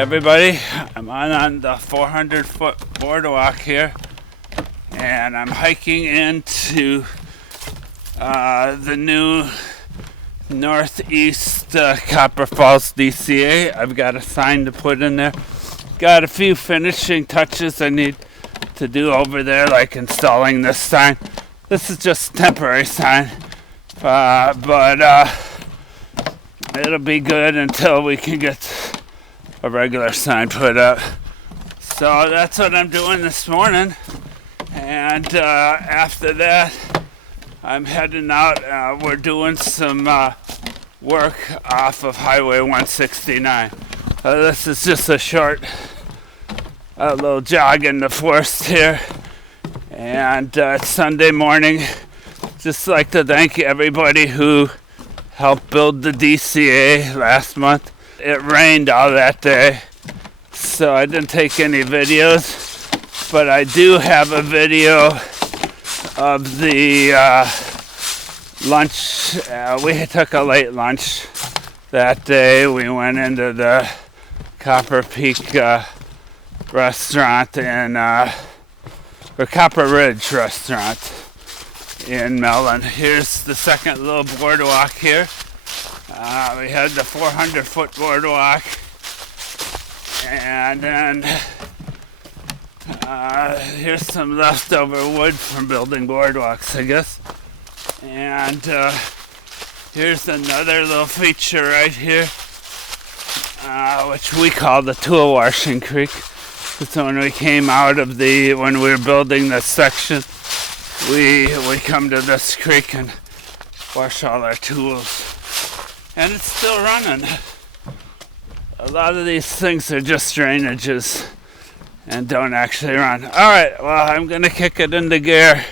everybody, I'm on the 400-foot boardwalk here, and I'm hiking into the new Northeast Copper Falls DCA. I've got a sign to put in there. Got a few finishing touches I need to do over there, like installing this sign. This is just a temporary sign, but it'll be good until we can get a regular sign put up. So that's what I'm doing this morning, and after that I'm heading out. We're doing some work off of Highway 169. This is just a short little jog in the forest here, and it's Sunday morning. Just like to thank everybody who helped build the DCA last month. It rained all that day, so I didn't take any videos, but I do have a video of the lunch. We took a late lunch that day. We went into the Copper Peak restaurant or Copper Ridge restaurant in Mellon. Here's the second little boardwalk here. We had the 400-foot boardwalk, and then here's some leftover wood from building boardwalks, I guess. And here's another little feature right here, which we call the tool washing creek. So when we came out of when we were building this section, we come to this creek and wash all our tools. And it's still running. A lot of these things are just drainages and don't actually run. All right, well, I'm going to kick it into gear.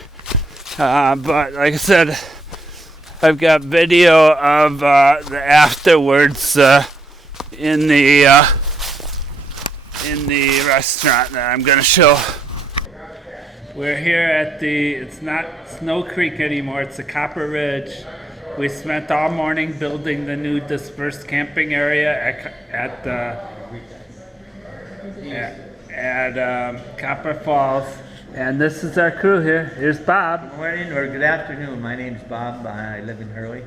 But like I said, I've got video of the afterwards in the restaurant that I'm going to show. We're here at it's not Snow Creek anymore, it's the Copper Ridge. We spent all morning building the new dispersed camping area at Copper Falls. And this is our crew here. Here's Bob. Good morning or good afternoon. My name's Bob. I live in Hurley.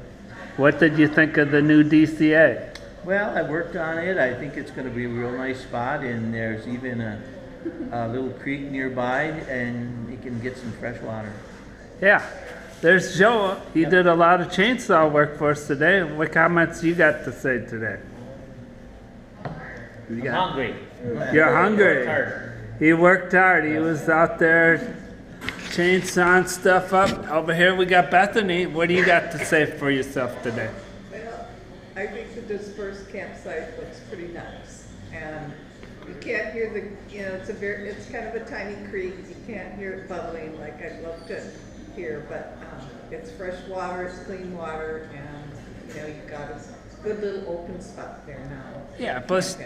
What did you think of the new DCA? Well, I worked on it. I think it's going to be a real nice spot, and there's even a little creek nearby, and you can get some fresh water. Yeah. There's Joe. He did a lot of chainsaw work for us today. What comments you got to say today? I'm hungry. You're hungry. He worked hard. He was out there chainsawing stuff up. Over here we got Bethany. What do you got to say for yourself today? Well, I think the dispersed campsite looks pretty nice, and you can't hear it's kind of a tiny creek. You can't hear it bubbling like I'd love to hear, but it's fresh water, it's clean water, and you've got a good little open spot there now. Yeah, plus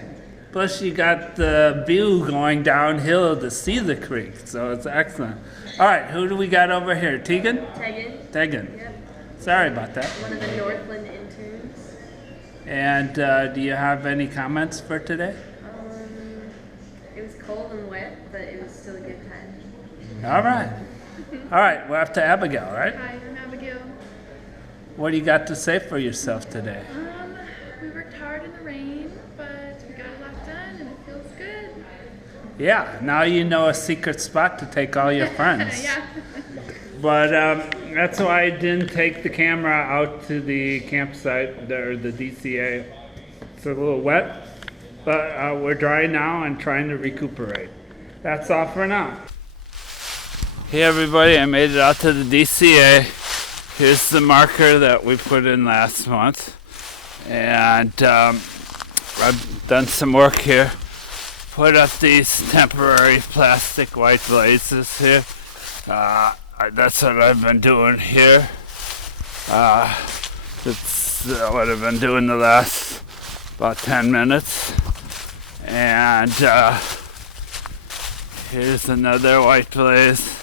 you got the view going downhill to see the creek, so it's excellent. All right, who do we got over here? Tegan? Tegan. Yep. Sorry about that. One of the Northland interns. And do you have any comments for today? It was cold and wet, but it was still a good time. All right. All right, we're up to Abigail, right? Hi, I'm Abigail. What do you got to say for yourself today? We worked hard in the rain, but we got a lot done and it feels good. Yeah, now you know a secret spot to take all your friends. Yeah. But that's why I didn't take the camera out to the campsite, or the DCA. It's a little wet, but we're dry now and trying to recuperate. That's all for now. Hey everybody, I made it out to the DCA. Here's the marker that we put in last month. And I've done some work here. Put up these temporary plastic white blazes here. That's what I've been doing here. That's what I've been doing the last about 10 minutes. And here's another white blaze.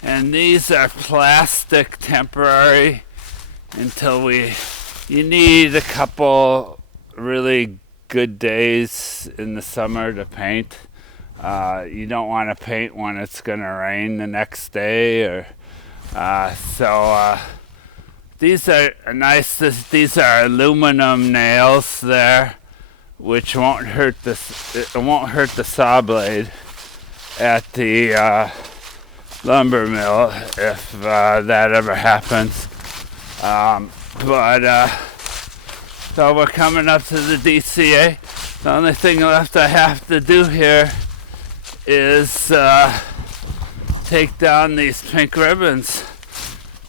And these are plastic temporary until you need a couple really good days in the summer to paint. You don't want to paint when it's going to rain the next day, or these are nice. These are aluminum nails there, which won't hurt it won't hurt the saw blade at the lumber mill if that ever happens. So we're coming up to the DCA. The only thing left I have to do here is take down these pink ribbons,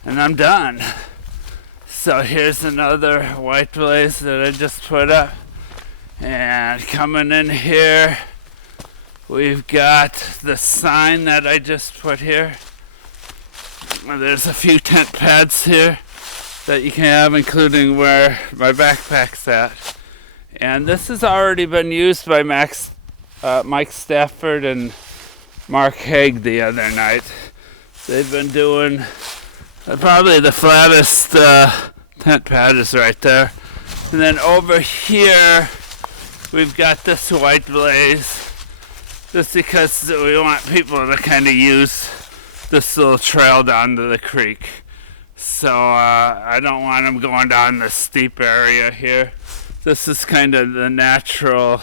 and I'm done. So here's another white blaze that I just put up. And coming in here, we've got the sign that I just put here. There's a few tent pads here that you can have, including where my backpack's at. And this has already been used by Mike Stafford and Mark Haig the other night. They've been doing probably the flattest tent pad is right there. And then over here, we've got this white blaze, just because we want people to kind of use this little trail down to the creek. So I don't want them going down the steep area here. This is kind of the natural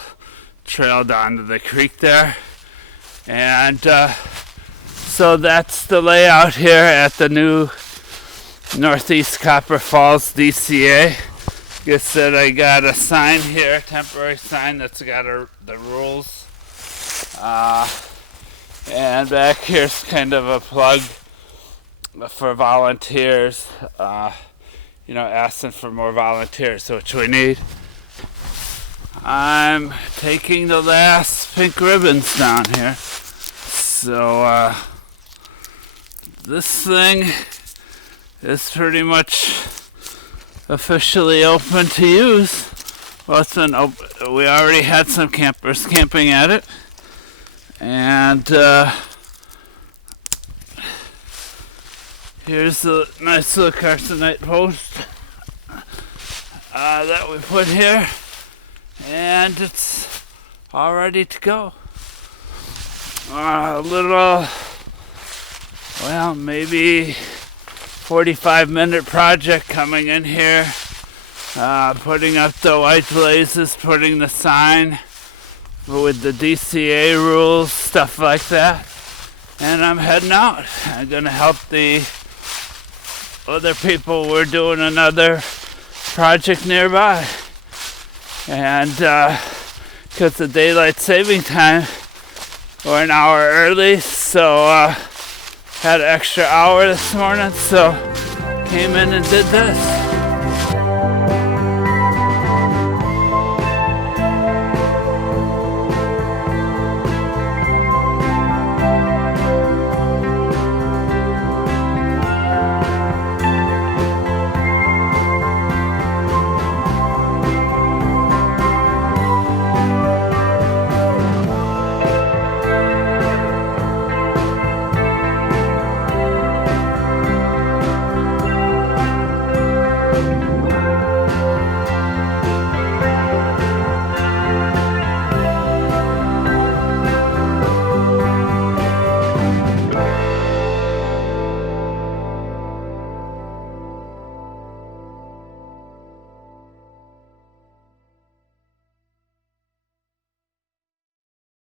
trail down to the creek there. And so that's the layout here at the new Northeast Copper Falls DCA. Like I said, I got a sign here, a temporary sign that's got the rules. And back here's kind of a plug for volunteers, asking for more volunteers, which we need. I'm taking the last pink ribbons down here. So this thing is pretty much officially open to use. Well, it's been open. We already had some campers camping at it. And here's the nice little carcinite post that we put here, and it's all ready to go. Maybe 45-minute project coming in here, putting up the white blazes, putting the sign with the DCA rules, stuff like that. And I'm heading out. I'm gonna help the other people. We're doing another project nearby. And because of daylight saving time, we're an hour early, so had an extra hour this morning, so came in and did this.